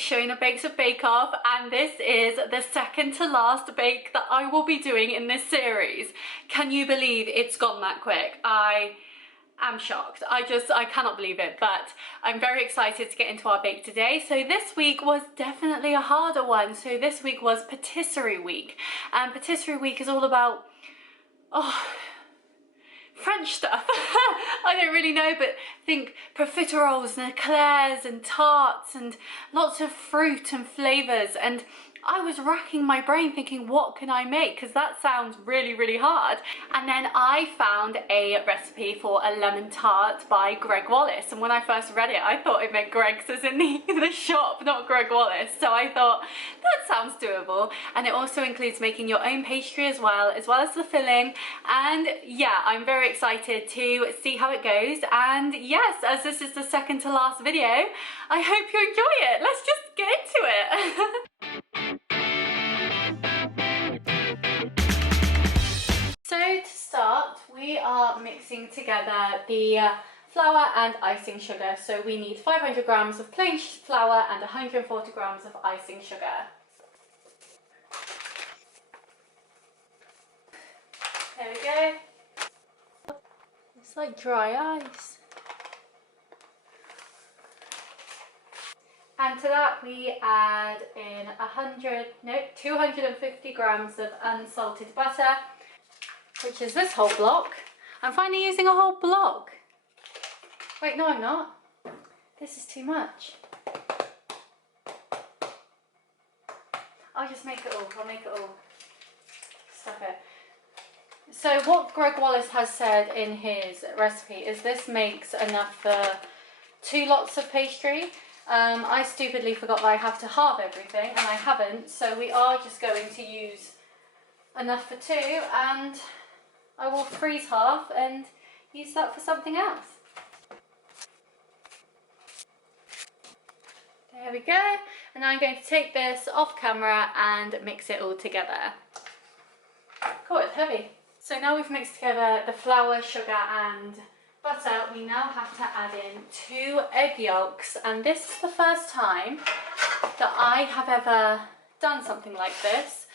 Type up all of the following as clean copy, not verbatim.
Shona Bakes with Bake Off, and this is the second to last bake that I will be doing in this series. Can you believe it's gone that quick? I am shocked. I cannot believe it, but I'm very excited to get into our bake today. So this week was definitely a harder one. So this week was patisserie week, and patisserie week is all about, French stuff. I don't really know, but think profiteroles and eclairs and tarts and lots of fruit and flavours. And I was racking my brain thinking, what can I make? Because that sounds really, really hard. And then I found a recipe for a lemon tart by Greg Wallace. And when I first read it, I thought it meant Greg's as in the shop, not Greg Wallace. So I thought, that sounds doable. And it also includes making your own pastry as well as the filling. And yeah, I'm very excited to see how it goes. And yes, as this is the second to last video, I hope you enjoy it. Let's just get into it. So to start, we are mixing together the flour and icing sugar. So we need 500 grams of plain flour and 140 grams of icing sugar. There we go. It's like dry ice. And to that we add in 250 grams of unsalted butter, which is this whole block. I'm finally using a whole block. Wait, no I'm not. This is too much. I'll just make it all. I'll make it all. Stuff it. So what Greg Wallace has said in his recipe is this makes enough for 2 lots of pastry. I stupidly forgot that I have to halve everything, and I haven't, so we are just going to use enough for 2, and I will freeze half and use that for something else. There we go. And now I'm going to take this off camera and mix it all together. Cool, it's heavy. So now we've mixed together the flour, sugar and butter, we now have to add in 2 egg yolks. And this is the first time that I have ever done something like this.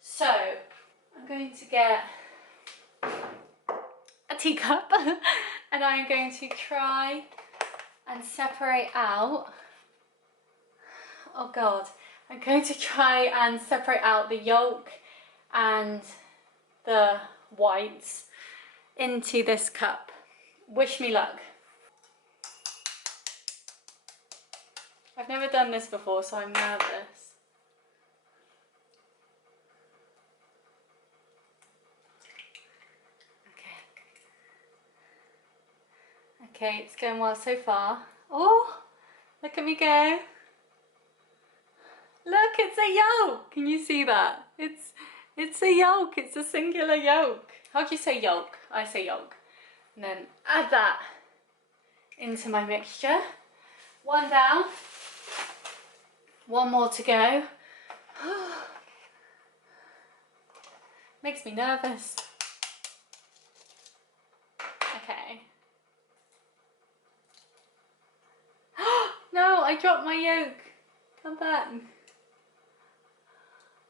So I'm going to get a teacup and I'm going to try and separate out, oh god, I'm going to try and separate out the yolk and the whites into this cup. Wish me luck. I've never done this before, so I'm nervous. Okay, it's going well so far. Oh, look at me go. Look, it's a yolk. Can you see that? It's a yolk. It's a singular yolk. How do you say yolk? I say yolk. And then add that into my mixture. 1 down. 1 more to go. Makes me nervous. Okay. No, I dropped my yolk. Come back.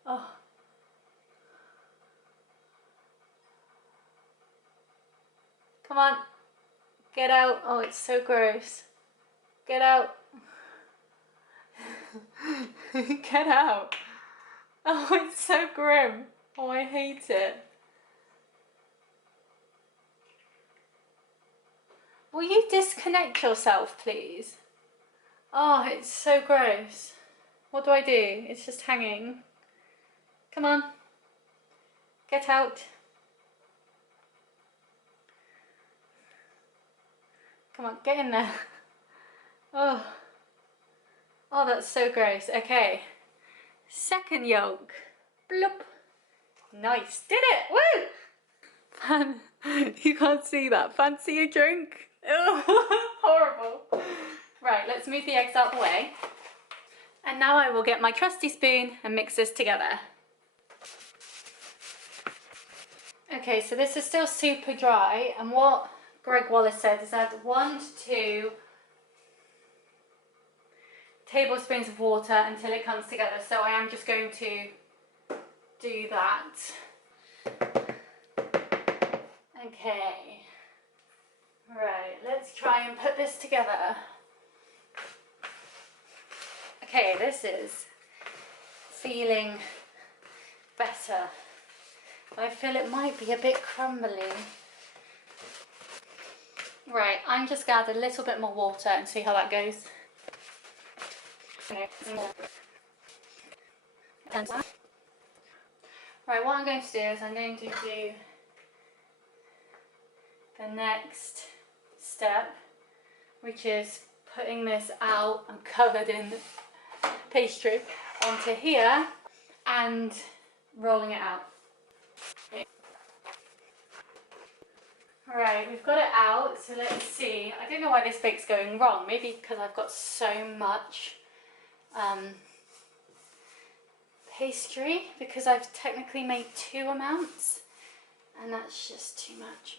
Oh. Come on. Get out. Oh, it's so gross. Get out. Get out. Oh, it's so grim. Oh, I hate it. Will you disconnect yourself, please? Oh, it's so gross. What do I do? It's just hanging. Come on. Get out. Come on, get in there. Oh. Oh, that's so gross. Okay. Second yolk. Bloop. Nice. Did it! Woo! You can't see that. Fancy a drink? Oh, horrible. Right, let's move the eggs out of the way. And now I will get my trusty spoon and mix this together. Okay, so this is still super dry, and what Greg Wallace said is add 1 to 2 tablespoons of water until it comes together. So I am just going to do that. Okay. Right, let's try and put this together. Okay, this is feeling better. I feel it might be a bit crumbly. Right, I'm just going to add a little bit more water and see how that goes. Right, what I'm going to do is I'm going to do the next step, which is putting this out and covered in pastry onto here and rolling it out. Right, we've got it out, so let's see. I don't know why this bake's going wrong. Maybe because I've got so much pastry, because I've technically made 2 amounts, and that's just too much.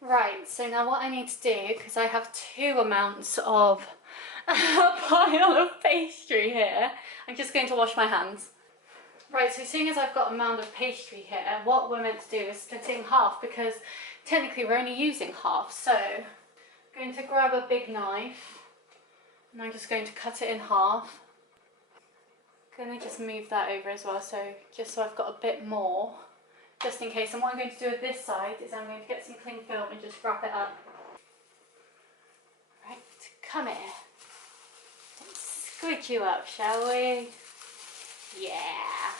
Right, so now what I need to do, because I have 2 amounts of a pile of pastry here, I'm just going to wash my hands. Right, so seeing as I've got a mound of pastry here, what we're meant to do is split it in half, because technically we're only using half. So I'm going to grab a big knife and I'm just going to cut it in half. I'm going to just move that over as well, so just so I've got a bit more, just in case. And what I'm going to do with this side is I'm going to get some cling film and just wrap it up. Right, come here. Let's squidge you up, shall we? Yeah.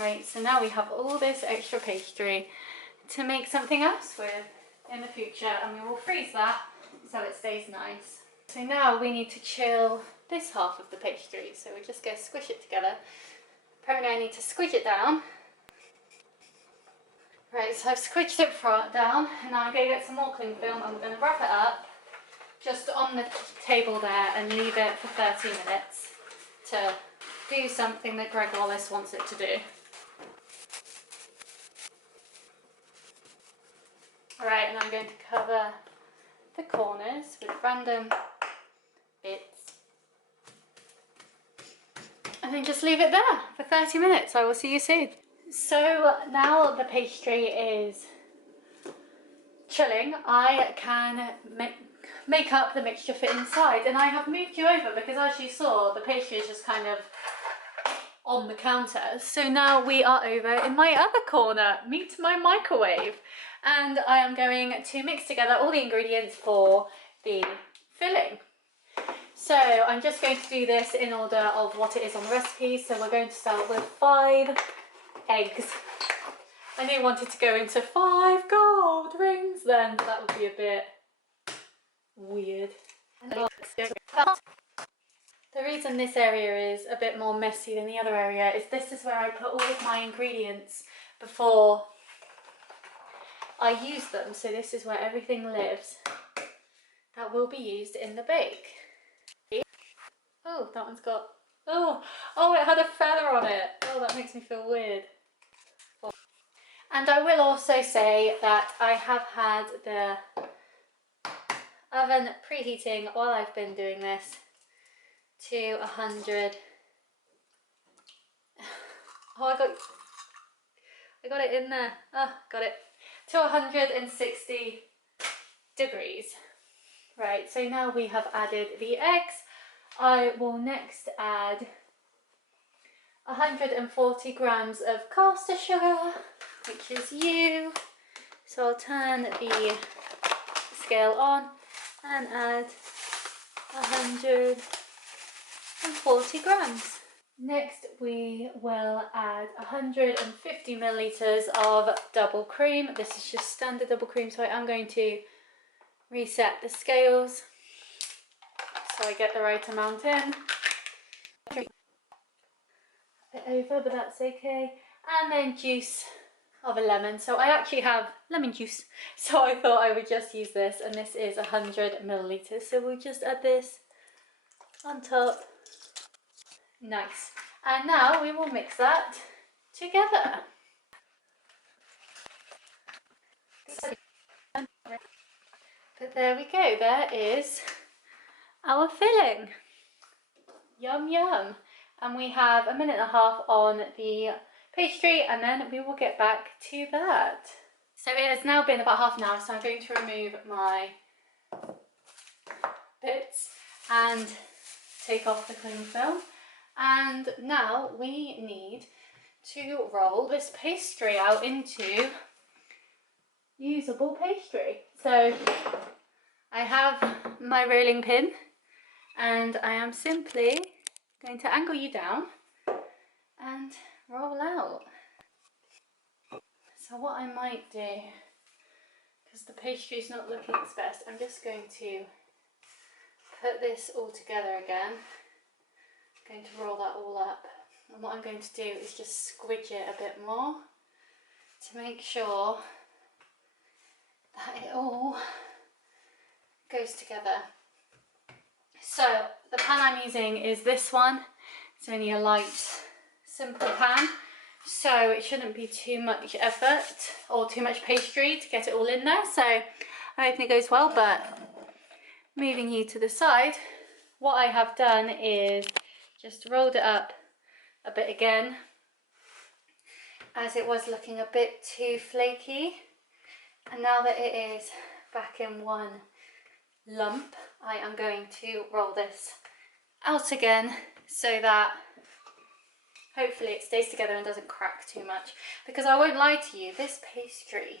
Right, so now we have all this extra pastry to make something else with in the future, and we will freeze that so it stays nice. So now we need to chill this half of the pastry, so we're just going to squish it together. Apparently I need to squidge it down. Right, so I've squidged it down, and now I'm going to get some more cling film and we're going to wrap it up just on the table there and leave it for 30 minutes to do something that Greg Wallace wants it to do. Alright, and I'm going to cover the corners with random bits and then just leave it there for 30 minutes. I will see you soon. So now the pastry is chilling, I can make up the mixture for inside, and I have moved you over because, as you saw, the pastry is just kind of on the counter. So now we are over in my other corner, meet my microwave, and I am going to mix together all the ingredients for the filling. So I'm just going to do this in order of what it is on the recipe. So we're going to start with 5 eggs. I knew I wanted to go into 5 gold rings then, but that would be a bit weird. The reason this area is a bit more messy than the other area is this is where I put all of my ingredients before I use them. So this is where everything lives that will be used in the bake. Oh, that one's got, oh, it had a feather on it. Oh, that makes me feel weird. And I will also say that I have had the oven preheating while I've been doing this to 100. Oh, I got it in there. Oh, got it. To 160 degrees. Right, so now we have added the eggs. I will next add 140 grams of caster sugar, which is you. So I'll turn the scale on and add 140 grams. Next we will add 150 milliliters of double cream. This is just standard double cream, so I am going to reset the scales so I get the right amount in. A bit over, but that's okay. And then juice of a lemon. So I actually have lemon juice, so I thought I would just use this, and this is 100 milliliters. So we'll just add this on top. Nice. And now we will mix that together. But there we go, there is our filling. Yum yum. And we have a minute and a half on the pastry, and then we will get back to that. So it has now been about half an hour, so I'm going to remove my bits and take off the cling film. And now we need to roll this pastry out into usable pastry. So I have my rolling pin, and I am simply going to angle you down and roll out. So what I might do, because the pastry is not looking its best, I'm just going to put this all together again. I'm going to roll that all up, and what I'm going to do is just squidge it a bit more to make sure that it all goes together. So the pan I'm using is this one. It's only a light, simple pan, so it shouldn't be too much effort or too much pastry to get it all in there. So I hope it goes well. But moving you to the side, what I have done is just rolled it up a bit again, as it was looking a bit too flaky. And now that it is back in one lump, I am going to roll this out again so that hopefully it stays together and doesn't crack too much. Because I won't lie to you, this pastry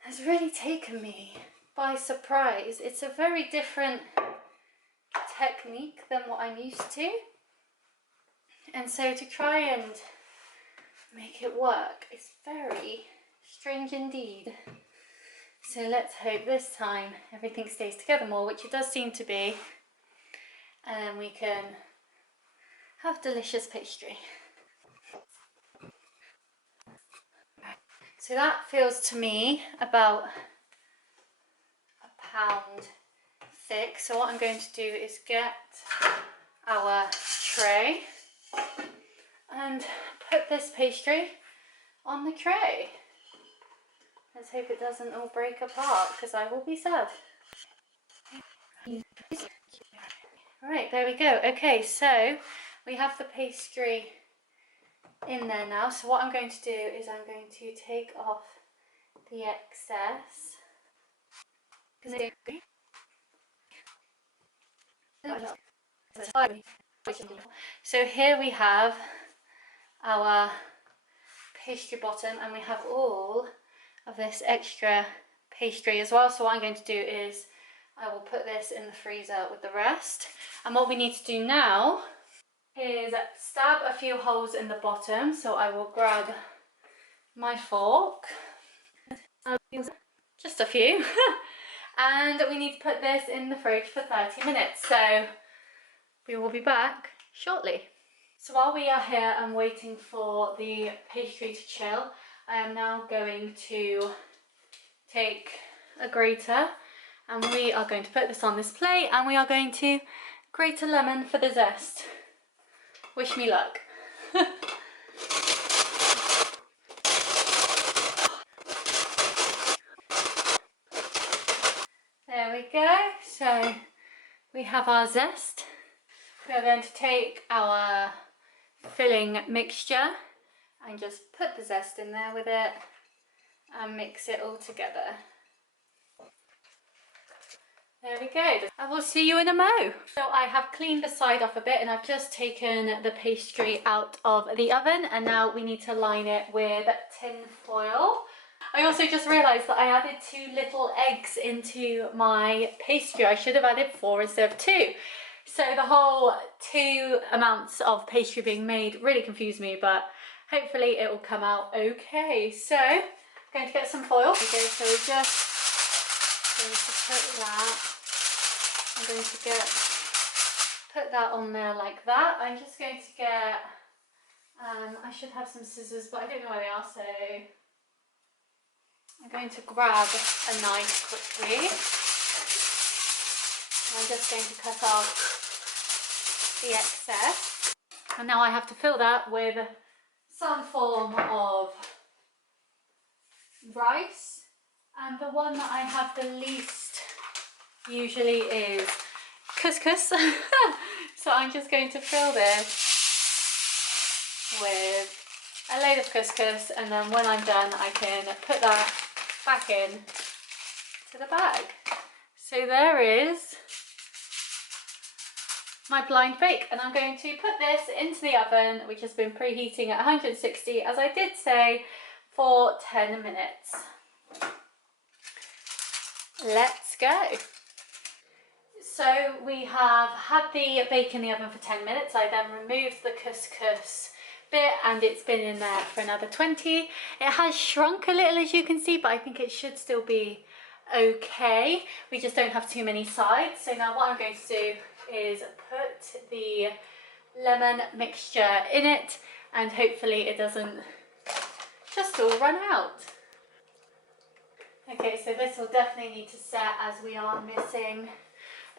has really taken me by surprise. It's a very different technique than what I'm used to, and so to try and make it work is very strange indeed. So let's hope this time everything stays together more, which it does seem to be, and then we can have delicious pastry. So that feels to me about a pound thick. So what I'm going to do is get our tray and put this pastry on the tray. Let's hope it doesn't all break apart, because I will be sad. Right, there we go. Okay, so we have the pastry in there now. So what I'm going to do is I'm going to take off the excess. So here we have our pastry bottom, and we have all of this extra pastry as well. So what I'm going to do is I will put this in the freezer with the rest. And what we need to do now is stab a few holes in the bottom. So I will grab my fork, just a few, and we need to put this in the fridge for 30 minutes. So we will be back shortly. So while we are here and waiting for the pastry to chill, I am now going to take a grater, and we are going to put this on this plate, and we are going to grate a lemon for the zest. Wish me luck. There we go. So we have our zest. We are going to take our filling mixture and just put the zest in there with it and mix it all together. There we go. I will see you in a mo. So I have cleaned the side off a bit, and I've just taken the pastry out of the oven, and now we need to line it with tin foil. I also just realised that I added 2 little eggs into my pastry. I should have added 4 instead of 2. So the whole 2 amounts of pastry being made really confused me, but hopefully it will come out okay. So I'm going to get some foil. Okay, so we're just going to put that. I'm going to put that on there like that. I'm just going to get, I should have some scissors, but I don't know where they are, so I'm going to grab a knife quickly. I'm just going to cut off the excess, and now I have to fill that with some form of rice, and the one that I have the least usually is couscous. So I'm just going to fill this with a load of couscous, and then when I'm done I can put that back in to the bag. So there is my blind bake, and I'm going to put this into the oven, which has been preheating at 160, as I did say, for 10 minutes. Let's go. So we have had the bake in the oven for 10 minutes. I then removed the couscous bit and it's been in there for another 20. It has shrunk a little, as you can see, but I think it should still be okay. We just don't have too many sides. So now what I'm going to do is put the lemon mixture in it, and hopefully it doesn't just all run out. Okay, so this will definitely need to set, as we are missing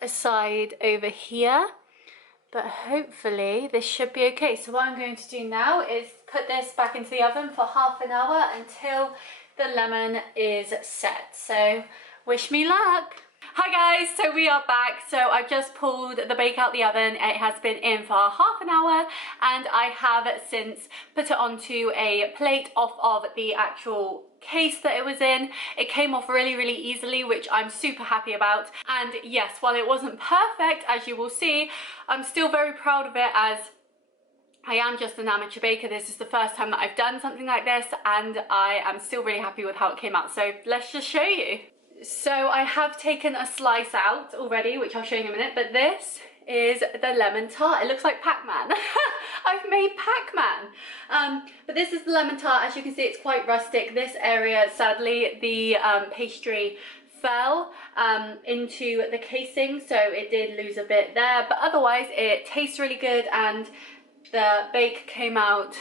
a side over here, but hopefully this should be okay. So what I'm going to do now is put this back into the oven for half an hour until the lemon is set. So wish me luck. Hi guys, so we are back. So I've just pulled the bake out the oven. It has been in for half an hour and I have since put it onto a plate off of the actual case that it was in. It came off really easily, which I'm super happy about. And yes, while it wasn't perfect, as you will see, I'm still very proud of it, as I am just an amateur baker. This is the first time that I've done something like this, and I am still really happy with how it came out. So let's just show you. So I have taken a slice out already, which I'll show you in a minute, but this is the lemon tart. It looks like Pac-Man. I've made Pac-Man. But this is the lemon tart. As you can see, it's quite rustic. This area, sadly, the pastry fell into the casing, so it did lose a bit there, but otherwise it tastes really good, and the bake came out,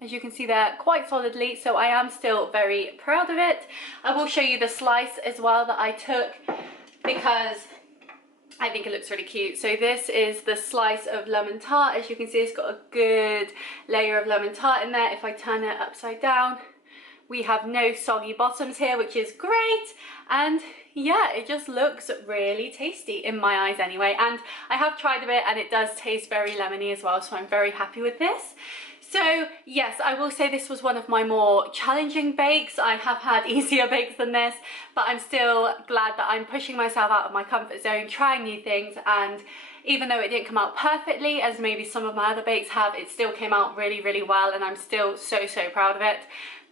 as you can see there, quite solidly, so I am still very proud of it. I will show you the slice as well that I took, because I think it looks really cute. So this is the slice of lemon tart. As you can see, it's got a good layer of lemon tart in there. If I turn it upside down, we have no soggy bottoms here, which is great. And yeah, it just looks really tasty in my eyes anyway. And I have tried a bit and it does taste very lemony as well, so I'm very happy with this. So yes, I will say this was one of my more challenging bakes. I have had easier bakes than this, but I'm still glad that I'm pushing myself out of my comfort zone, trying new things, and even though it didn't come out perfectly, as maybe some of my other bakes have, it still came out really well, and I'm still so proud of it.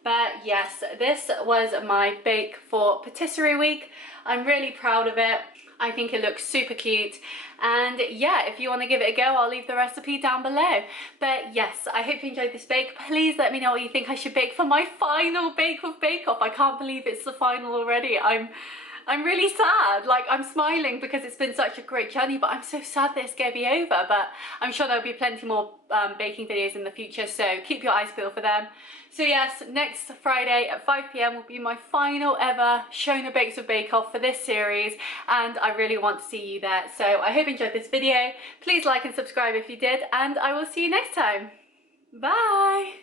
But yes, this was my bake for patisserie week. I'm really proud of it. I think it looks super cute, and yeah, if you want to give it a go, I'll leave the recipe down below. But yes, I hope you enjoyed this bake. Please let me know what you think I should bake for my final Bake of Bake Off. I can't believe it's the final already. I'm really sad. Like, I'm smiling because it's been such a great journey, but I'm so sad that it's going to be over. But I'm sure there'll be plenty more baking videos in the future, so keep your eyes peeled for them. So yes, next Friday at 5 PM will be my final ever Shona Bakes with Bake Off for this series, and I really want to see you there. So I hope you enjoyed this video. Please like and subscribe if you did, and I will see you next time. Bye!